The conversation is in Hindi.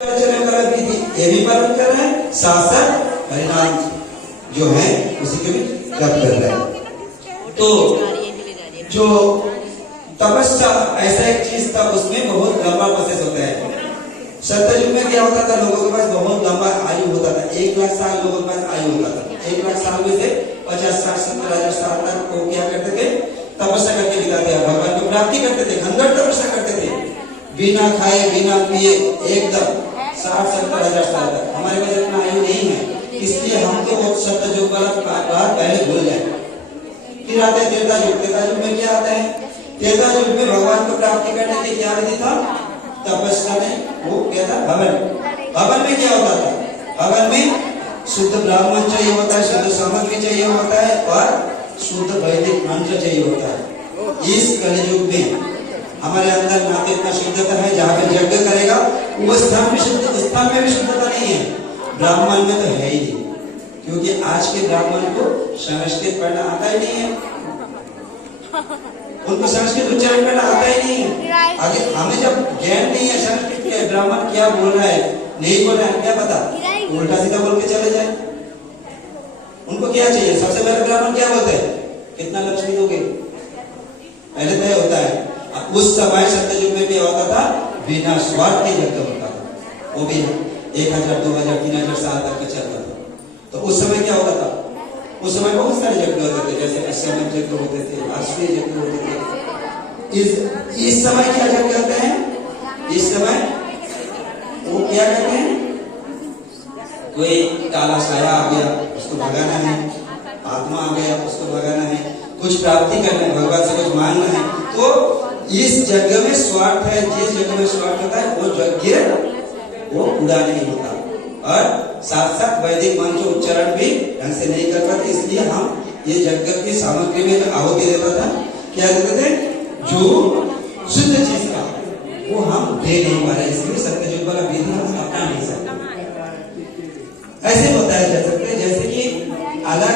चलने वाला विधि ये भी पालन कर रहे हैं, साथ साथ परिणाम जो है उसी के भी प्राप्त कर रहे हैं। तो जो तपस्या ऐसा एक चीज था, उसमें बहुत लंबा प्रोसेस होता है। सत्ययुग में क्या होता था, लोगों के पास बहुत लंबा आयु होता था, 1 लाख साल लोगों के पास आयु होता था। 1 लाख साल में से 50, 60, 70 हजार साल तक वो क्या करते थे, तपस्या करके बिताते हैं, भगवान की प्राप्ति करते थे, घनघोर तपस्या करते थे, बिना खाए बिना पिए एकदम 60, 70 हजार साल तक। हमारे पास इतना आयु नहीं है, इसलिए हम तो वो सत्ययुग वाला बात पहले भूल जाए। फिर आते हैं त्रेता युग। त्रेता युग में क्या आता है, त्रेता युग में भगवान को प्राप्ति करने की क्या विधि था, तपस्या नहीं, वो क्या था, हवन। हवन में क्या होता था, हवन में शुद्ध ब्राह्मण चाहिए होता है, शुद्ध सामग्री चाहिए होता है और शुद्ध वैदिक मंत्र चाहिए होता है। इस कलयुग में हमारे अंदर ना तो इतना शुद्धता है, जहाँ पे यज्ञ करेगा वो स्थान में भी शुद्धता नहीं है, ब्राह्मण में तो है ही नहीं, क्योंकि आज के ब्राह्मण को संस्कृत पढ़ना आता ही नहीं है, उनको संस्कृत उच्चारण करना आता ही नहीं है। आगे हमें जब ज्ञान नहीं है संस्कृत के, ब्राह्मण क्या बोल रहा है नहीं बोल रहा है क्या पता, उल्टा सीधा बोल के चले जाए। उनको क्या चाहिए, सबसे पहले ब्राह्मण क्या बोलते हैं, कितना लक्ष्मी दोगे, पहले तय होता है। उस समय सत्ययुग में क्या होता था, बिना स्वार्थ के यज्ञ होता था, वो भी 1000, 2000, 3000 साल तक चलता था। तो उस समय क्या होता था, उस समय बहुत सारे यज्ञ होते थे, जैसे अश्वमेध यज्ञ होते थे, अश्वमेध यज्ञ होते थे। इस समय क्या यज्ञ होते हैं, इस समय वो क्या करते हैं, कोई काला साया आ गया उसको भगाना है, आत्मा आ गया उसको भगाना है, कुछ प्राप्ति करना है, भगवान से कुछ मांगना है। तो इस यज्ञ में स्वार्थ है, जिस यज्ञ में स्वार्थ होता है वो यज्ञ वो पूरा नहीं होता, और साथ साथ वैदिक मंत्र उच्चारण भी ढंग से नहीं कर पाते। इसलिए हम ये यज्ञ की सामग्री में जो आहुति देता था, क्या देते थे, जो शुद्ध चीज का वो हम दे नहीं पा रहे, इसलिए सत्ययुग वाला विधि हम अपना नहीं सकते। ऐसे होता है जैसे कि अलग